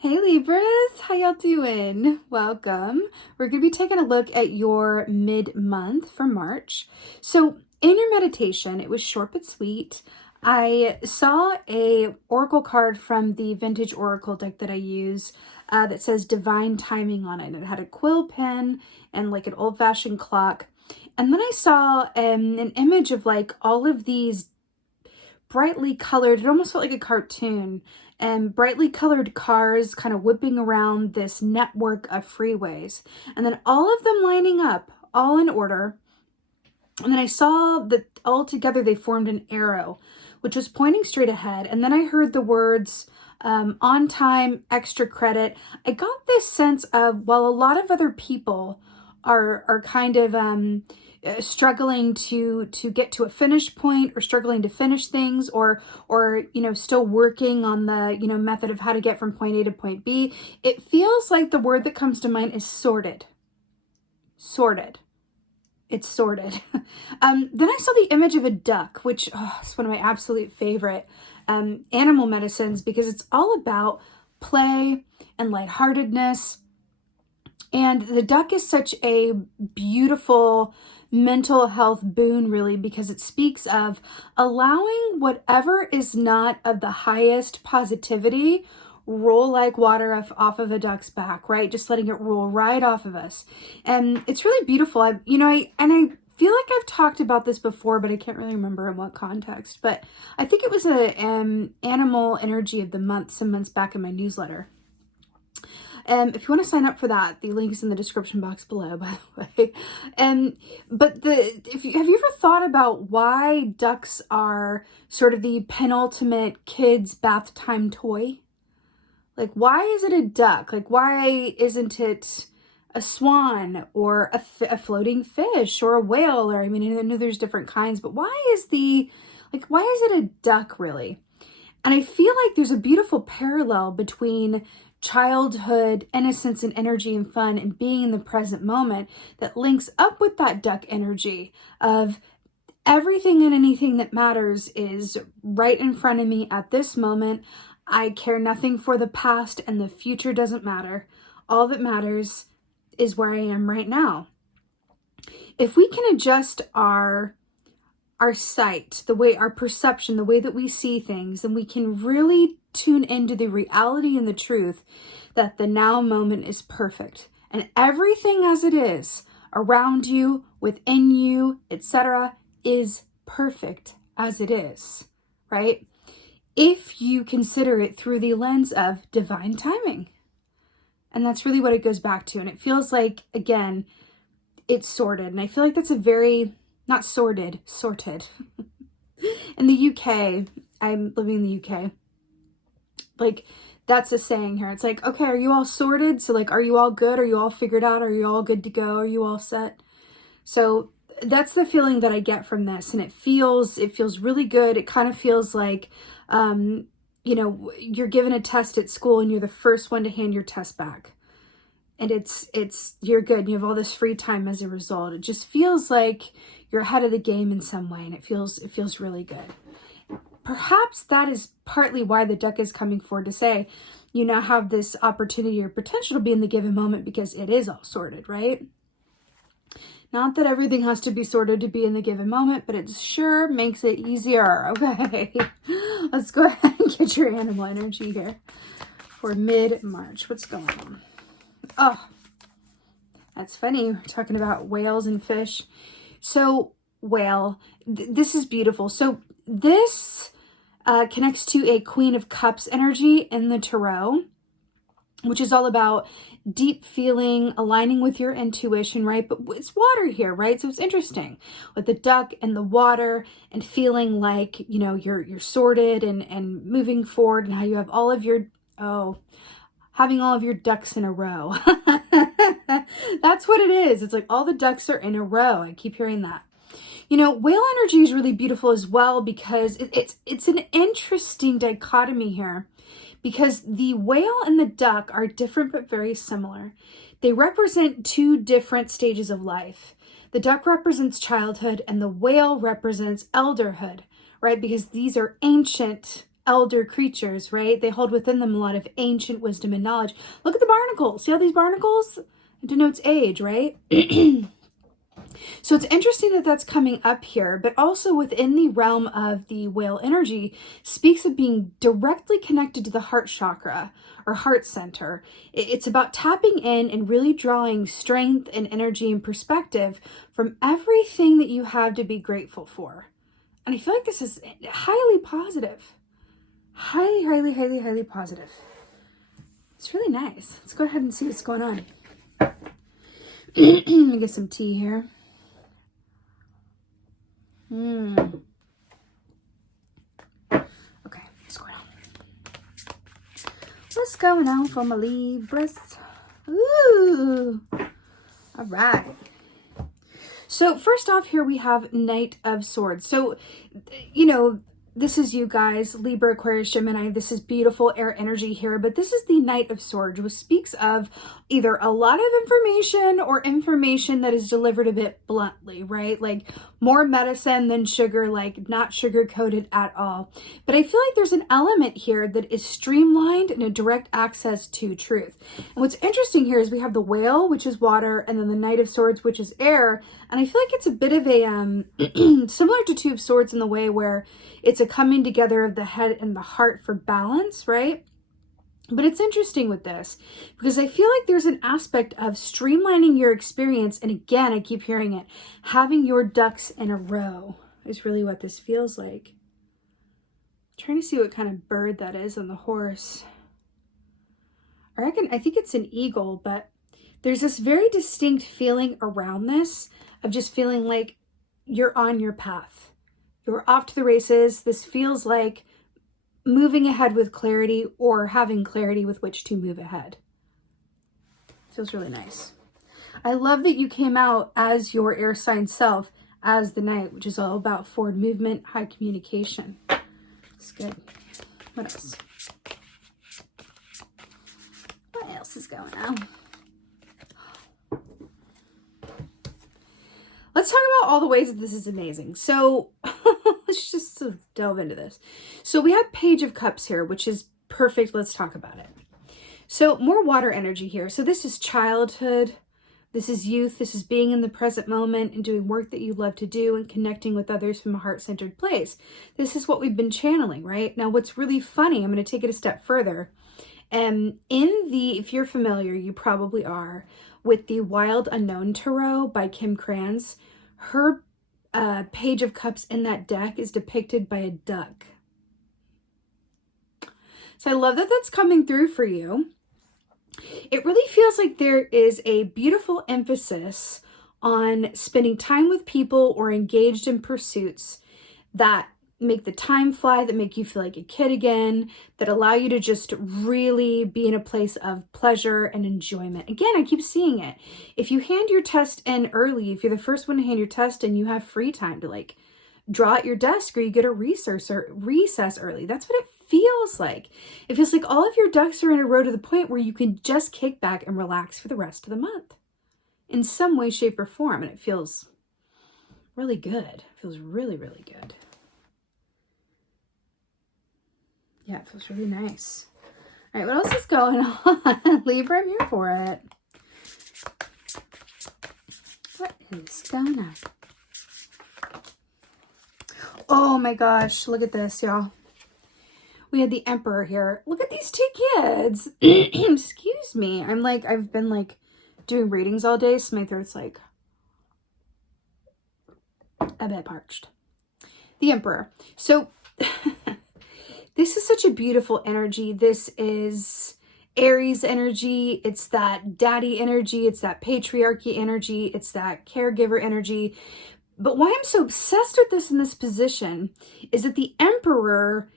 Hey Libras, how y'all doing? Welcome. We're going to be taking a look at your mid-month for March. So in your meditation, it was short but sweet. I saw a oracle card from the vintage oracle deck that I use that says divine timing on it. It had a quill pen and like an old-fashioned clock. And then I saw an image of like all of these brightly colored, it almost felt like a cartoon, and brightly colored cars kind of whipping around this network of freeways. And then all of them lining up, all in order. And then I saw that all together they formed an arrow, which was pointing straight ahead. And then I heard the words, on time, extra credit. I got this sense of, while a lot of other people are kind of struggling to get to a finish point, or struggling to finish things, or still working on the method of how to get from point A to point B, it feels like the word that comes to mind is sorted. It's sorted. Then I saw the image of a duck, which is one of my absolute favorite animal medicines, because it's all about play and lightheartedness. And the duck is such a beautiful mental health boon, really, because it speaks of allowing whatever is not of the highest positivity roll like water off of a duck's back, right? Just letting it roll right off of us. And it's really beautiful. I feel like I've talked about this before, but I can't really remember in what context. But I think it was a animal energy of the month some months back in my newsletter. If you want to sign up for that, the link is in the description box below, by the way. But have you ever thought about why ducks are sort of the penultimate kids' bath time toy? Like, why is it a duck? Like, why isn't it a swan or a floating fish or a whale? Or, I mean, I know there's different kinds, but why is it a duck, really? And I feel like there's a beautiful parallel between childhood, innocence and energy and fun and being in the present moment that links up with that duck energy of everything and anything that matters is right in front of me at this moment. I care nothing for the past, and the future doesn't matter. All that matters is where I am right now. If we can adjust our sight, the way our perception, the way that we see things, and we can really tune into the reality and the truth that the now moment is perfect, and everything as it is around you, within you, etc., is perfect as it is, right? If you consider it through the lens of divine timing. And that's really what it goes back to. And it feels like, again, it's sorted. And I feel like that's a very, not sorted. In the UK, I'm living in the UK. Like, that's a saying here. It's like, okay, are you all sorted? So like, are you all good? Are you all figured out? Are you all good to go? Are you all set? So that's the feeling that I get from this. And it feels really good. It kind of feels like, you're given a test at school and you're the first one to hand your test back. And you're good. And you have all this free time as a result. It just feels like you're ahead of the game in some way. And it feels really good. Perhaps that is partly why the duck is coming forward to say, you now have this opportunity or potential to be in the given moment, because it is all sorted, right? Not that everything has to be sorted to be in the given moment, but it sure makes it easier. Okay, let's go ahead and get your animal energy here for mid-March. What's going on? Oh, that's funny. We're talking about whales and fish. So whale, this is beautiful. So this connects to a Queen of Cups energy in the tarot, which is all about deep feeling, aligning with your intuition, right? But it's water here, right? So it's interesting with the duck and the water and feeling like, you're sorted and moving forward, and how you have all of your, having all of your ducks in a row. That's what it is. It's like all the ducks are in a row. I keep hearing that. Whale energy is really beautiful as well, because it's an interesting dichotomy here, because the whale and the duck are different but very similar. They represent two different stages of life. The duck represents childhood and the whale represents elderhood, right? Because these are ancient elder creatures, right? They hold within them a lot of ancient wisdom and knowledge. Look at the barnacles. See all these barnacles? It denotes age, right? So it's interesting that that's coming up here, but also within the realm of the whale energy speaks of being directly connected to the heart chakra or heart center. It's about tapping in and really drawing strength and energy and perspective from everything that you have to be grateful for. And I feel like this is highly positive. Highly, highly, highly, highly positive. It's really nice. Let's go ahead and see what's going on. Let me get some tea here. Okay, what's going on? What's going on for my Libras? Ooh, all right. So first off here we have Knight of Swords. So, you know, this is you guys, Libra, Aquarius, Gemini. This is beautiful air energy here, but this is the Knight of Swords, which speaks of either a lot of information or information that is delivered a bit bluntly, right? Like more medicine than sugar, like not sugar-coated at all. But I feel like there's an element here that is streamlined and a direct access to truth. And what's interesting here is we have the Whale, which is water, and then the Knight of Swords, which is air. And I feel like it's a bit of a, similar to Two of Swords in the way where it's a coming together of the head and the heart for balance, right? But it's interesting with this because I feel like there's an aspect of streamlining your experience. And again, I keep hearing it, having your ducks in a row is really what this feels like. I'm trying to see what kind of bird that is on the horse. I think it's an eagle, but there's this very distinct feeling around this of just feeling like you're on your path. You're off to the races. This feels like moving ahead with clarity or having clarity with which to move ahead. Feels really nice. I love that you came out as your air sign self as the Knight, which is all about forward movement, high communication. It's good. What else? What else is going on? Let's talk about all the ways that this is amazing. So let's just delve into this. So we have Page of Cups here, which is perfect. Let's talk about it. So more water energy here. So this is childhood. This is youth. This is being in the present moment and doing work that you love to do and connecting with others from a heart-centered place. This is what we've been channeling, right? Now, what's really funny, I'm going to take it a step further. If you're familiar, you probably are, with the Wild Unknown Tarot by Kim Krans, her Page of Cups in that deck is depicted by a duck. So I love that that's coming through for you. It really feels like there is a beautiful emphasis on spending time with people or engaged in pursuits that make the time fly, that make you feel like a kid again, that allow you to just really be in a place of pleasure and enjoyment. Again, I keep seeing it. If you hand your test in early, if you're the first one to hand your test in, you have free time to like draw at your desk or you get a recess early. That's what it feels like. It feels like all of your ducks are in a row to the point where you can just kick back and relax for the rest of the month in some way, shape, or form. And it feels really good. It feels really, really good. Yeah, it feels really nice. All right, what else is going on? Libra, I'm here for it. What is going on? Oh my gosh, look at this, y'all. We had the Emperor here. Look at these two kids. Excuse me. I've been doing readings all day, so my throat's like a bit parched. The Emperor. So this is such a beautiful energy. This is Aries energy. It's that daddy energy. It's that patriarchy energy. It's that caregiver energy. But why I'm so obsessed with this in this position is that the Emperor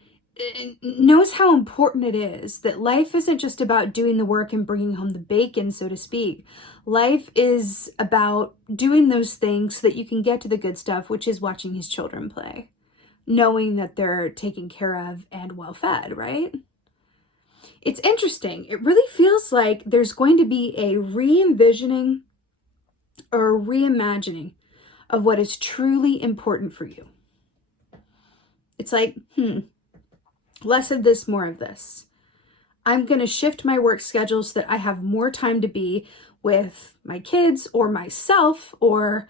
knows how important it is, that life isn't just about doing the work and bringing home the bacon, so to speak. Life is about doing those things so that you can get to the good stuff, which is watching his children play, knowing that they're taken care of and well fed, right? It's interesting. It really feels like there's going to be a re-envisioning or reimagining of what is truly important for you. It's like, Less of this, more of this. I'm going to shift my work schedule so that I have more time to be with my kids or myself or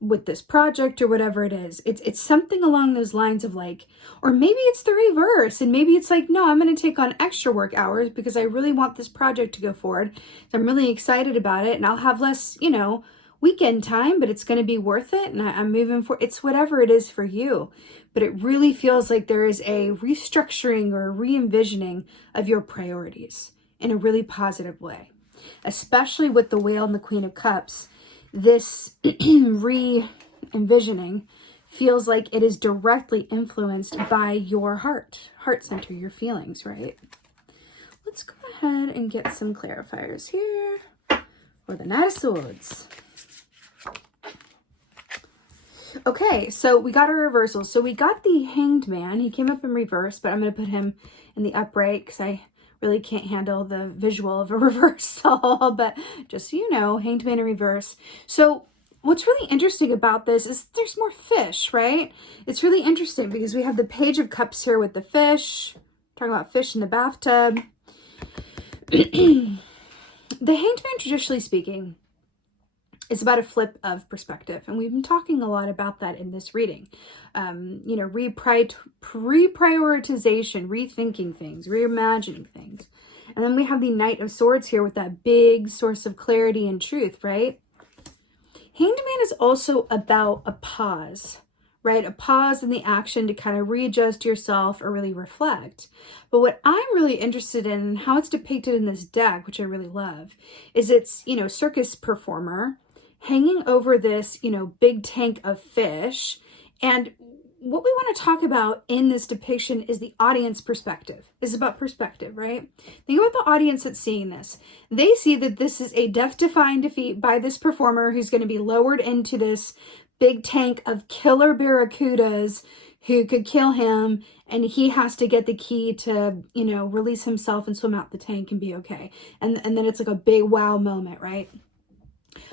with this project or whatever it is. It's something along those lines of like, or maybe it's the reverse, and maybe it's like, no, I'm going to take on extra work hours because I really want this project to go forward. So I'm really excited about it, and I'll have less, weekend time, but it's going to be worth it, and I'm moving for it's whatever it is for you. But it really feels like there is a restructuring or a re-envisioning of your priorities in a really positive way, especially with the Whale and the Queen of Cups. This re-envisioning feels like it is directly influenced by your heart center, your feelings, right? Let's go ahead and get some clarifiers here for the Knight of Swords. Okay, so we got our reversals. So we got the Hanged Man. He came up in reverse, but I'm going to put him in the upright because I really can't handle the visual of a reversal. But just so you know, Hanged Man in reverse. So what's really interesting about this is there's more fish, right? It's really interesting because we have the Page of Cups here with the fish. Talking about fish in the bathtub. The Hanged Man, traditionally speaking, is about a flip of perspective. And we've been talking a lot about that in this reading. Reprioritization, rethinking things, reimagining things. And then we have the Knight of Swords here with that big source of clarity and truth, right? Hanged Man is also about a pause, right? A pause in the action to kind of readjust yourself or really reflect. But what I'm really interested in and how it's depicted in this deck, which I really love, is it's, circus performer hanging over this, big tank of fish. And what we want to talk about in this depiction is the audience perspective. It's about perspective, right? Think about the audience that's seeing this. They see that this is a death-defying defeat by this performer who's going to be lowered into this big tank of killer barracudas who could kill him, and he has to get the key to, release himself and swim out the tank and be okay. And then it's like a big wow moment, right?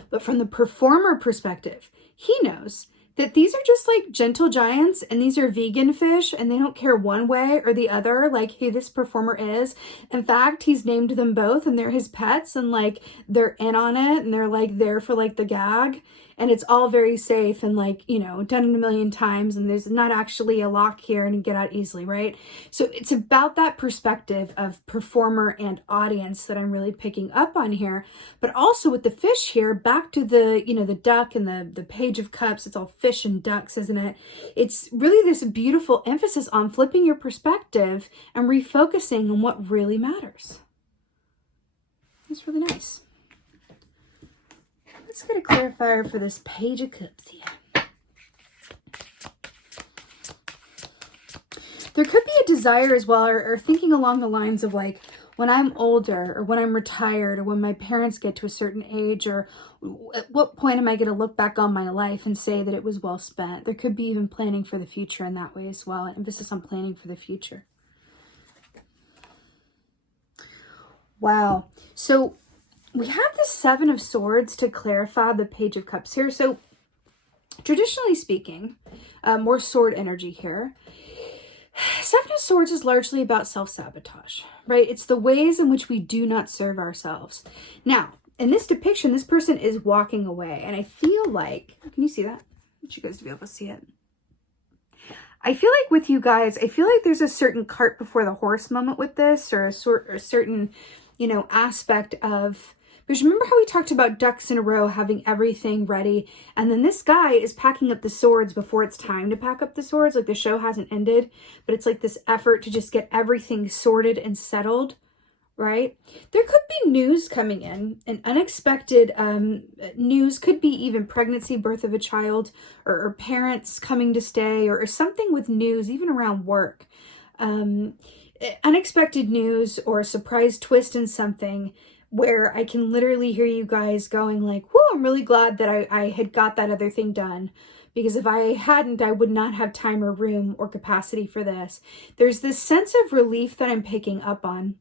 But from the performer perspective, he knows that these are just like gentle giants, and these are vegan fish, and they don't care one way or the other, like who this performer is. In fact, he's named them both, and they're his pets, and like they're in on it, and they're like there for like the gag. And it's all very safe and like, done it a million times, and there's not actually a lock here and you get out easily, right? So it's about that perspective of performer and audience that I'm really picking up on here. But also with the fish here, back to the, the duck and the Page of Cups, it's all fish and ducks, isn't it? It's really this beautiful emphasis on flipping your perspective and refocusing on what really matters. It's really nice. Let's get a clarifier for this Page of Cups here. There could be a desire as well, or thinking along the lines of like, when I'm older, or when I'm retired, or when my parents get to a certain age, or at what point am I going to look back on my life and say that it was well spent? There could be even planning for the future in that way as well, an emphasis on planning for the future. Wow. So we have the Seven of Swords to clarify the Page of Cups here. So traditionally speaking, more sword energy here. Seven of Swords is largely about self-sabotage, right? It's the ways in which we do not serve ourselves. Now, in this depiction, this person is walking away, and I feel like, can you see that? I want you guys to be able to see it. I feel like with you guys, I feel like there's a certain cart before the horse moment with this, or a certain, aspect of, because remember how we talked about ducks in a row having everything ready, and then this guy is packing up the swords before it's time to pack up the swords, like the show hasn't ended, but it's like this effort to just get everything sorted and settled, right? There could be news coming in, an unexpected news, could be even pregnancy, birth of a child, or parents coming to stay, or something with news, even around work. Unexpected news or a surprise twist in something where I can literally hear you guys going like, whoa, I'm really glad that I had got that other thing done, because if I hadn't, I would not have time or room or capacity for this. There's this sense of relief that I'm picking up on.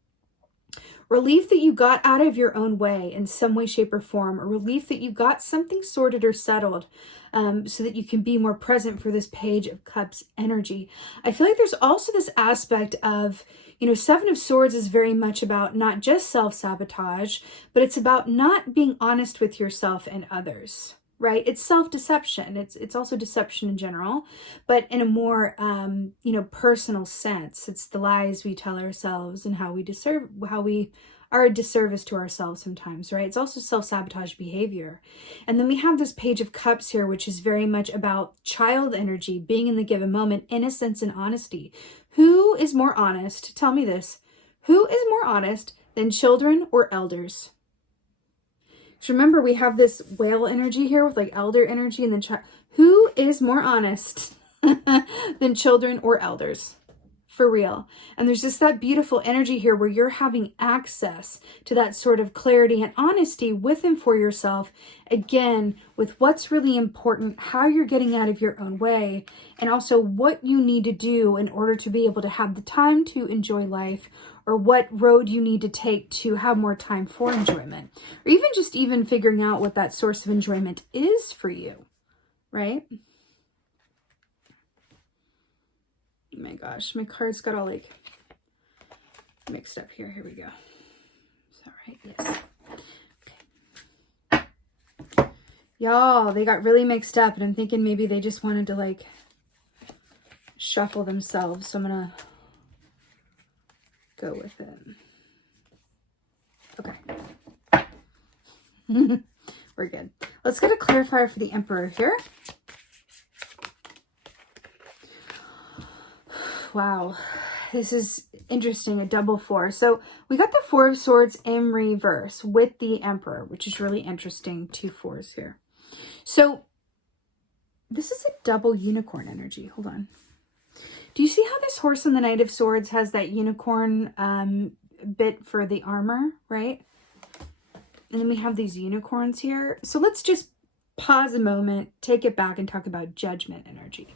Relief that you got out of your own way in some way, shape, or form, or relief that you got something sorted or settled, so that you can be more present for this Page of Cups energy. I feel like there's also this aspect of, you know, Seven of Swords is very much about not just self-sabotage, but it's about not being honest with yourself and others, right? It's self-deception. It's also deception in general, but in a more, you know, personal sense. It's the lies we tell ourselves and how we are a disservice to ourselves sometimes, right? It's also self-sabotage behavior. And then we have this Page of Cups here, which is very much about child energy, being in the given moment, innocence and honesty. Who is more honest? Tell me this. Who is more honest than children or elders? So remember, we have this whale energy here with like elder energy and then child. Who is more honest than children or elders? For real. And there's just that beautiful energy here where you're having access to that sort of clarity and honesty with and for yourself. Again, with what's really important, how you're getting out of your own way, and also what you need to do in order to be able to have the time to enjoy life, or what road you need to take to have more time for enjoyment, or even figuring out what that source of enjoyment is for you, right? Oh my gosh, my cards got all like mixed up here. Here we go. Is that right? Yes. Okay. Y'all, they got really mixed up, and I'm thinking maybe they just wanted to like shuffle themselves. So I'm gonna go with it. Okay. We're good. Let's get a clarifier for the Emperor here. Wow, this is interesting, a double four. So we got the Four of Swords in reverse with the Emperor, which is really interesting. 2 4s here. So this is a double unicorn energy. Hold on. Do you see how this horse in the Knight of Swords has that unicorn bit for the armor, right? And then we have these unicorns here. So let's just pause a moment, take it back, and talk about judgment energy.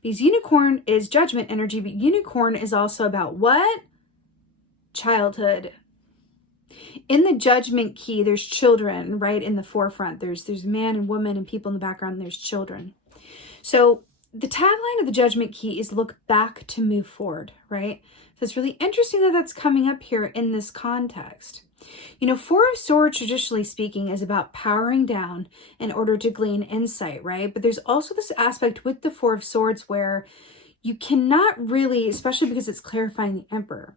Because unicorn is judgment energy, but unicorn is also about what? Childhood. In the judgment key, there's children, right, in the forefront. There's man and woman and people in the background, and there's children. So the tagline of the judgment key is look back to move forward, right? So it's really interesting that that's coming up here in this context. You know, Four of Swords, traditionally speaking, is about powering down in order to glean insight, right? But there's also this aspect with the Four of Swords where you cannot really, especially because it's clarifying the Emperor,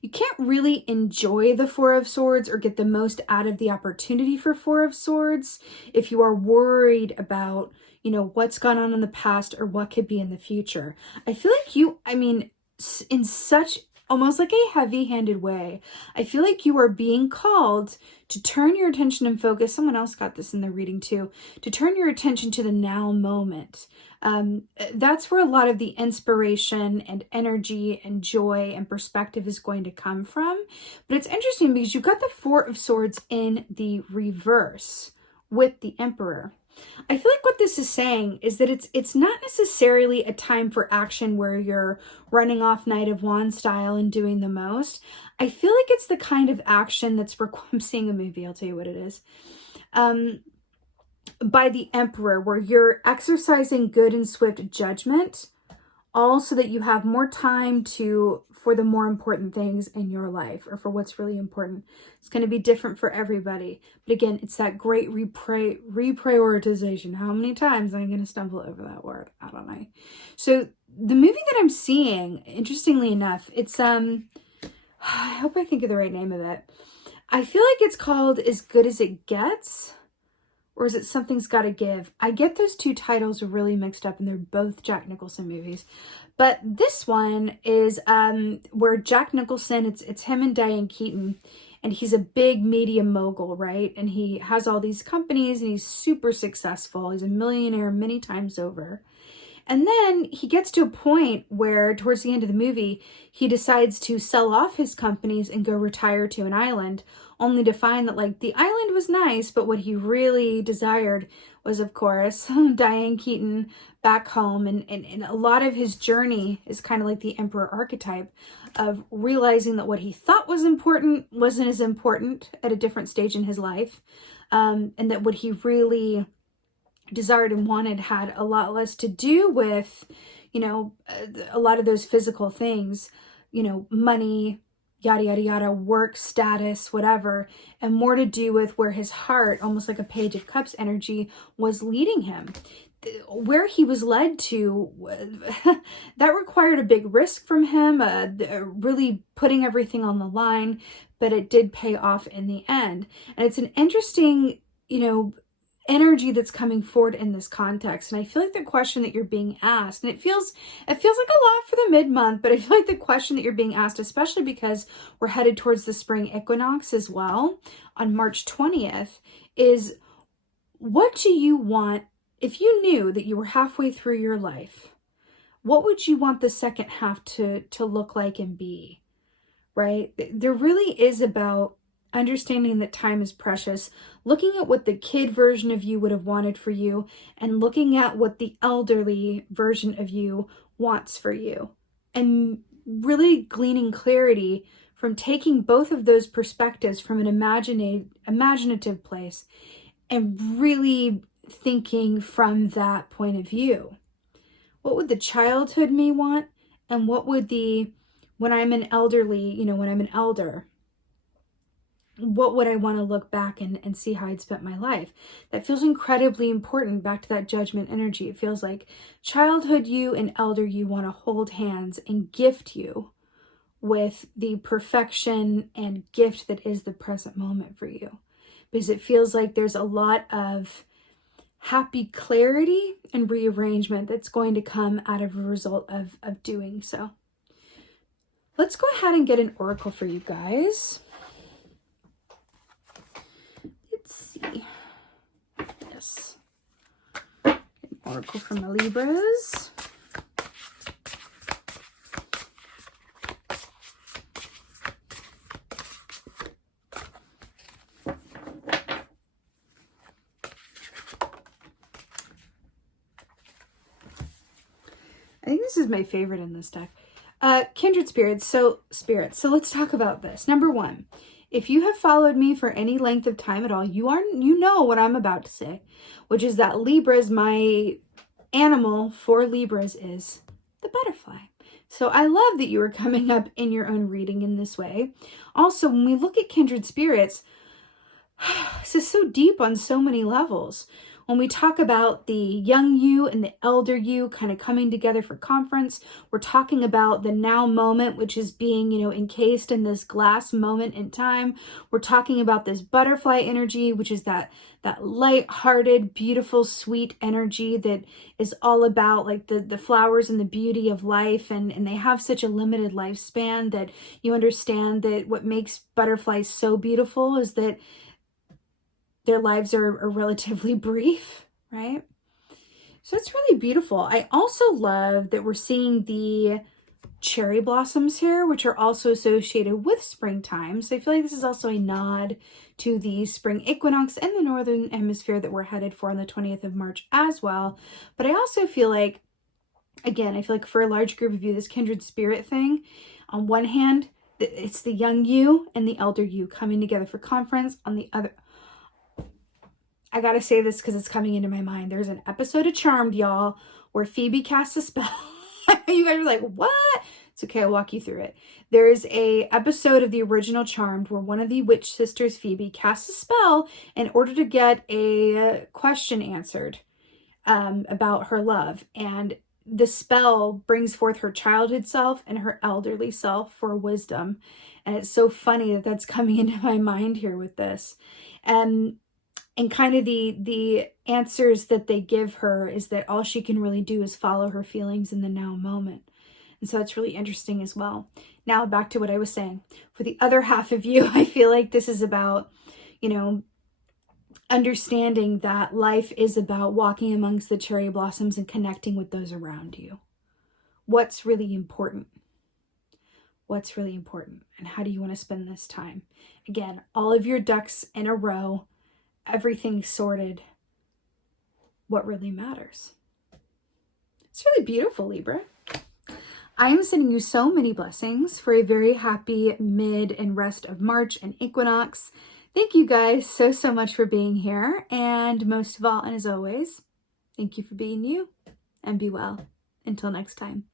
you can't really enjoy the Four of Swords or get the most out of the opportunity for Four of Swords if you are worried about, you know, what's gone on in the past or what could be in the future. I feel like in such almost like a heavy-handed way, I feel like you are being called to turn your attention and focus. Someone else got this in their reading too, to turn your attention to the now moment. That's where a lot of the inspiration and energy and joy and perspective is going to come from. But it's interesting because you've got the Four of Swords in the reverse with the Emperor. I feel like what this is saying is that it's not necessarily a time for action where you're running off Knight of Wands style and doing the most. I feel like it's the kind of action that's I'm seeing a movie, I'll tell you what it is. By the Emperor, where you're exercising good and swift judgment, all so that you have more time for the more important things in your life, or for what's really important. It's going to be different for everybody. But again, it's that great reprioritization. How many times am I going to stumble over that word? I don't know. So the movie that I'm seeing, interestingly enough, it's, I hope I think of the right name of it. I feel like it's called As Good As It Gets. Or is it Something's Gotta Give? I get those two titles really mixed up, and they're both Jack Nicholson movies. But this one is where Jack Nicholson, it's him and Diane Keaton, and he's a big media mogul, right? And he has all these companies, and he's super successful. He's a millionaire many times over. And then he gets to a point where towards the end of the movie, he decides to sell off his companies and go retire to an island, only to find that like the island was nice, but what he really desired was, of course, Diane Keaton back home. And a lot of his journey is kind of like the emperor archetype of realizing that what he thought was important wasn't as important at a different stage in his life. And that what he really desired and wanted had a lot less to do with, you know, a lot of those physical things, you know, money, yada, yada, yada, work, status, whatever, and more to do with where his heart, almost like a Page of Cups energy, was leading him. Where he was led to, that required a big risk from him, really putting everything on the line, but it did pay off in the end. And it's an interesting, you know, energy that's coming forward in this context. And I feel like the question that you're being asked, and it feels like a lot for the mid-month, but I feel like the question that you're being asked, especially because we're headed towards the spring equinox as well on March 20th, is what do you want? If you knew that you were halfway through your life, what would you want the second half to look like and be, right? There really is about understanding that time is precious, looking at what the kid version of you would have wanted for you, and looking at what the elderly version of you wants for you, and really gleaning clarity from taking both of those perspectives from an imaginative place and really thinking from that point of view. What would the childhood me want? And what would when I'm an elderly, you know, when I'm an elder, what would I want to look back and see how I'd spent my life? That feels incredibly important, back to that judgment energy. It feels like childhood you and elder you want to hold hands and gift you with the perfection and gift that is the present moment for you. Because it feels like there's a lot of happy clarity and rearrangement that's going to come out of a result of doing so. Let's go ahead and get an oracle for you guys. Let's see. Yes. An oracle from the Libras. I think this is my favorite in this deck. Kindred spirits. So let's talk about this. Number one, if you have followed me for any length of time at all, you know what I'm about to say, which is that Libras, my animal for Libras is the butterfly. So I love that you are coming up in your own reading in this way. Also, when we look at kindred spirits, this is so deep on so many levels. When we talk about the young you and the elder you kind of coming together for conference, we're talking about the now moment, which is being, encased in this glass moment in time. We're talking about this butterfly energy, which is that light-hearted, beautiful, sweet energy that is all about like the flowers and the beauty of life. And they have such a limited lifespan that you understand that what makes butterflies so beautiful is that their lives are relatively brief, right? So it's really beautiful. I also love that we're seeing the cherry blossoms here, which are also associated with springtime. So I feel like this is also a nod to the spring equinox in the northern hemisphere that we're headed for on the 20th of March as well. But I also feel like, again, for a large group of you, this kindred spirit thing, on one hand, it's the young you and the elder you coming together for conference. On the other, I gotta say this because it's coming into my mind. There's an episode of Charmed, y'all, where Phoebe casts a spell. You guys are like, what? It's okay, I'll walk you through it. There's a episode of the original Charmed where one of the witch sisters, Phoebe, casts a spell in order to get a question answered about her love. And the spell brings forth her childhood self and her elderly self for wisdom. And it's so funny that that's coming into my mind here with this. And kind of the answers that they give her is that all she can really do is follow her feelings in the now moment. And so it's really interesting as well. Now back to what I was saying. For the other half of you, I feel like this is about, understanding that life is about walking amongst the cherry blossoms and connecting with those around you. What's really important? What's really important? And how do you want to spend this time? Again, all of your ducks in a row, everything sorted. What really matters? It's really beautiful, Libra. I am sending you so many blessings for a very happy mid and rest of March and equinox. Thank you guys so much for being here. And most of all, and as always, thank you for being you, and be well. Until next time.